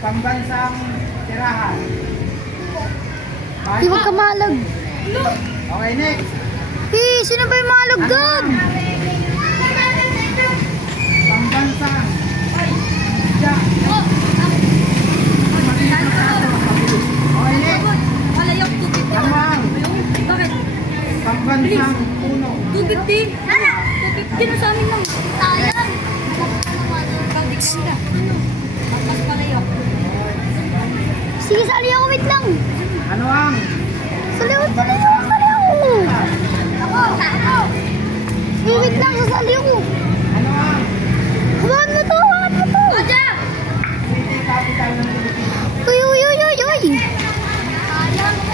Pambansang tirahan. Di wag ka malag. Okay, next. Sino ba yung malag doon? Pambansang ja. Okay, next. Ano ang pambansang puno? 250. 250 na sa amin lang. Sayang. Sige, sali ako. Wait lang. Ano ang Sali ako. Wait lang, sasali ako. ano ang Hawakan mo to. city capital ng Pilipinas? Uy.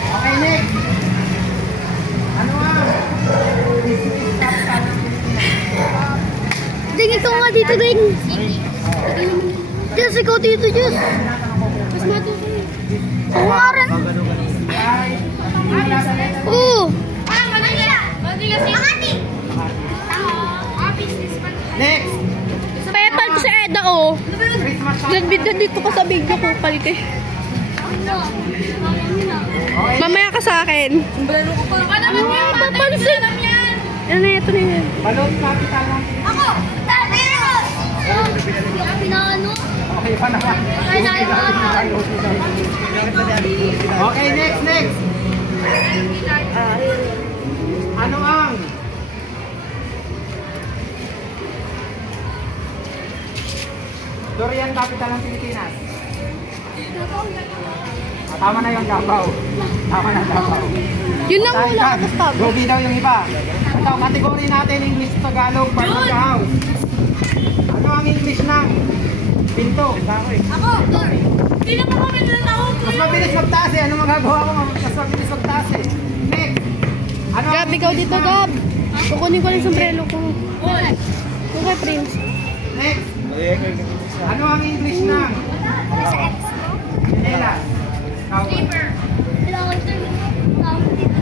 Okay, next. Ano ang city capital ng Pilipinas? Tingin ko nga dito din. Diyos, ikaw dito, Diyos. Mas matuloy. Oo nga rin. Ay, wala sa letter. Oo. Next. Pepal ko si Eda ko. Christmas song. Video dito ko sa video ko. Palit eh. Okay. Mamaya ka sa akin. Papansin. Ano na ito na yan? Balon capital ng Pilipinas. Okay pa naman. Okay, next. Ano ang Durian capital ng Pilipinas? Tama na yung Davao. Yun lang wala ka basta. Gobi daw yung iba. Ito, kategory natin English, Tagalog, part of the house. Ano ang English ng pinto? Mas mabilis magtaas eh. Ano magagawa ko? Mas mabilis magtaas eh. Next. Ano Gab, ikaw dito, Gab. Kukunin ko lang yung sombrero ko. Okay, Prince. Next. Ano ang English ng Chinelas?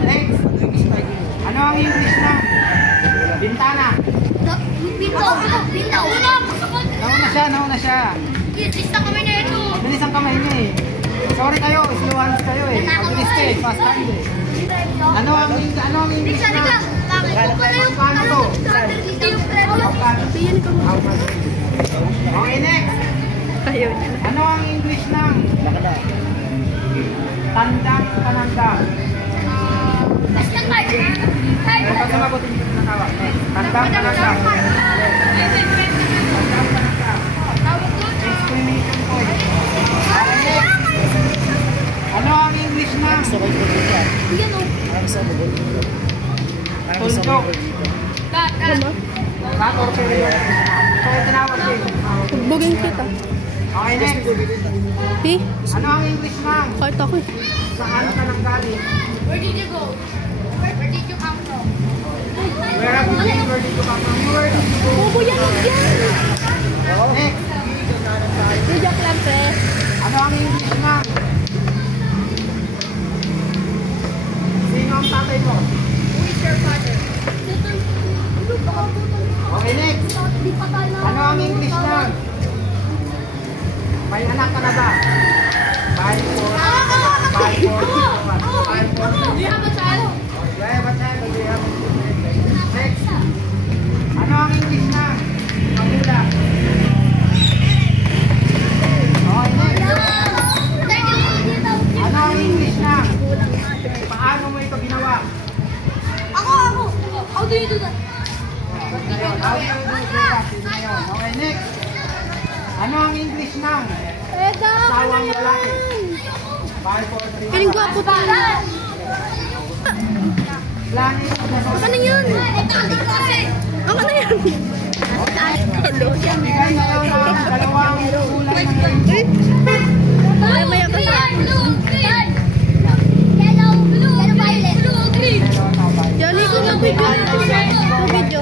Next. Ano ang English ng bintana? Nauna siya. Bilis ang kamay niya eh. Sorry kayo, slow hands kayo eh. Mabilis ka eh, fast hand eh. Ano ang English ng paano to? Okay, next. Ano ang English ng tandang panandang? Meron pa sumagot hindi ko natawag. Tandang panandang. Tandang panandang. Exclamation point. Okay, next. Ano ang English ng tuldok? Kat or period? So, tinawag din. Buging kita. Okay, next. Ano ang English ng Kahit ako eh. saan ka nang galing? Where did you go? Where did you come from? Where have you been? Where did you come from? Where did you go? Bobo yan. Next. Joke lang, pre. Ano ang English ng sino ang tatay mo? Who is your father? Okay, next. Ano ang English ng may anak ka na ba? 5, 4, 5, 4, 6, 1. 5, 4, 6, 1. Do you have a child? Do I have a child? Do you have a child? Next. Ano ang English ng magulang? Okay, next. Ano ang English ng paano mo ito ginawa? How do you do that? How do you do that? Okay, next. Ano ang English ng Eda, asawang lalaki? 5, 4, 3, 1. Piling gwapo tayo. Langit na sa Ano yun? Ano na yan? bigay kayo ng dalawang kulay ng Maya ka sa akin. Johnny, kung mag-video natin sa video.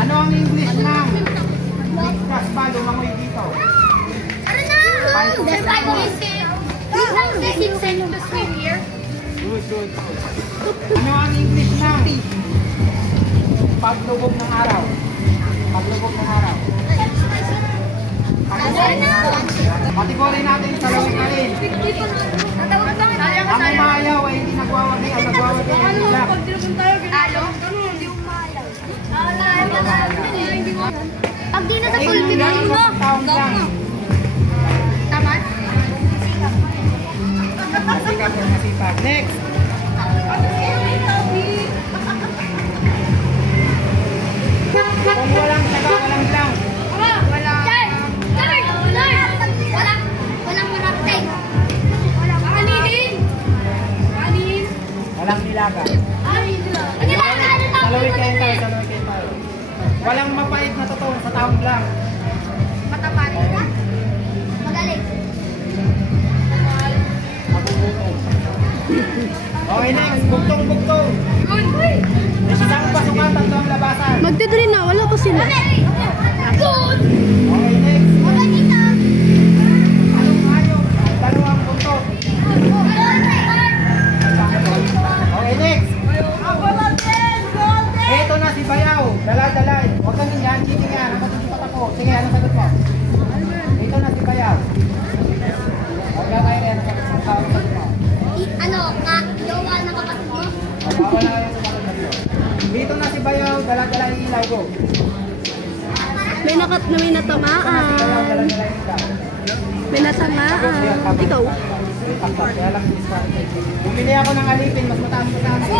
Ano ang English ng ligtas ba lumangoy dito? Good. Ano ang English ng paglubog ng araw? Paglubog Kategory natin sa lawin-alin. Ang umayaw ay hindi nagwawagi. Ang nagwawagi ay hindi lang. Pag di na sa full pip, mo. Taong lang. Tama? Masikap or masipag. Next. Kung walang taga, walang lang. Walang nilaga. Salawin kayo tayo, salawin kayo tayo. Walang mapait na totoo sa taong lang. Mabubutong. Okay, next. Bugtong-bugtong. Isang pasukan, tatlo ang labasan. Magte-3 na, wala pa sila. Okay, next. Anong hayop? Dalawang buntot. Okay, next. Ito na si Bayaw. Dala-dalay. Huwag kang yan, cheating yan. Ang matutupat ako. Sige, anong sagot mo? Ito na si Bayaw. Huwag ka kayo rin. Anong sagot mo? Wala yan sa sagot mo. Dito na si Bayaw. Dala-dalay ilaw ko. May natamaan. Dala-dalay ilaw. May natamaan. Ikaw. Kaya lang bumili ako ng alipin. Mas mataas pa sa akin.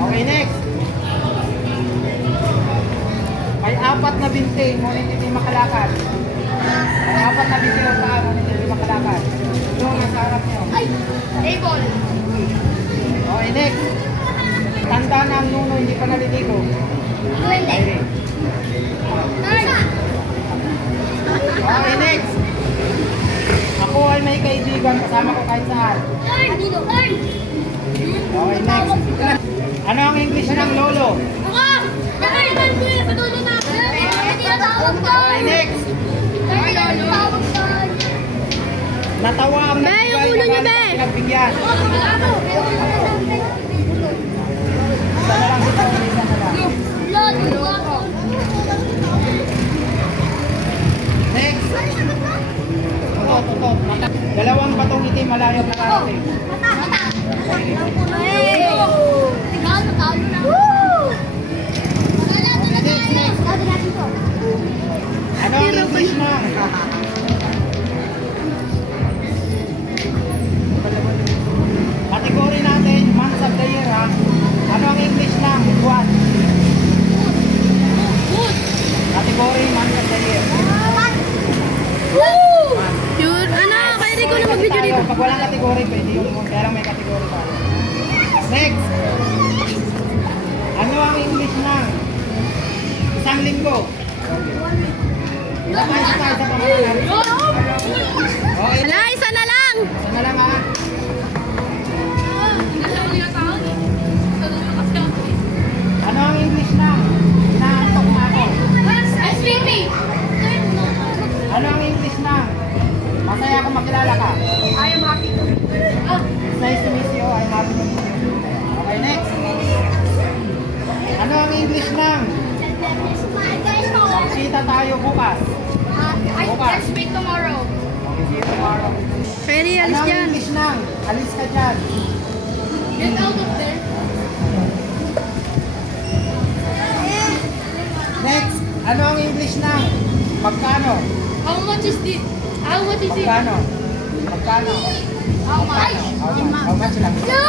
Okay, next. May 4 na binti, ngunit hindi makalakad. May 4 na binti ang paa, ngunit hindi makalakad. Ito ang nasa harap niyo. Table. Okay, next. Tanda na ang nuno, hindi pa naliligo. Okay, next. Ako ay may kaibigan, kasama ko kahit saan. Okay, next. Ano ang English ng lolo? Okay, next. Natawa ang Be, yung ulo niyo, be. pinagbigyan. Isa na lang, isa na lang. Next. Tutot. Dalawang batong itim malayo na karating. Ano ang English na? Kategory natin, months of the year ha. Ano ang English na? Buwan. Kategory, months of the year. Yun, kaya di ko na mag-video dito. Pag walang kategory, pwede yung kaya lang may kategory pa. Next! Ano ang English na? Isang linggo. Isa tayo sa pamahalan. Okay. Hala, isa na lang. Isa na lang ha. Ano ang English na? Inaantok na ako. Ano ang English na? Masaya ako makilala ka. I am happy. Nice to meet you. I'm happy to meet you. Okay, next. Ano ang English na? Kita tayo bukas. I can speak tomorrow. Okay, see you tomorrow. Ferry, Ano alis ang dyan. English na? Alis ka dyan. Get out of there. Next. Ano ang English na? Magkano? How much is it? How much is it? Magkano? Magkano? How much? How much lang? No!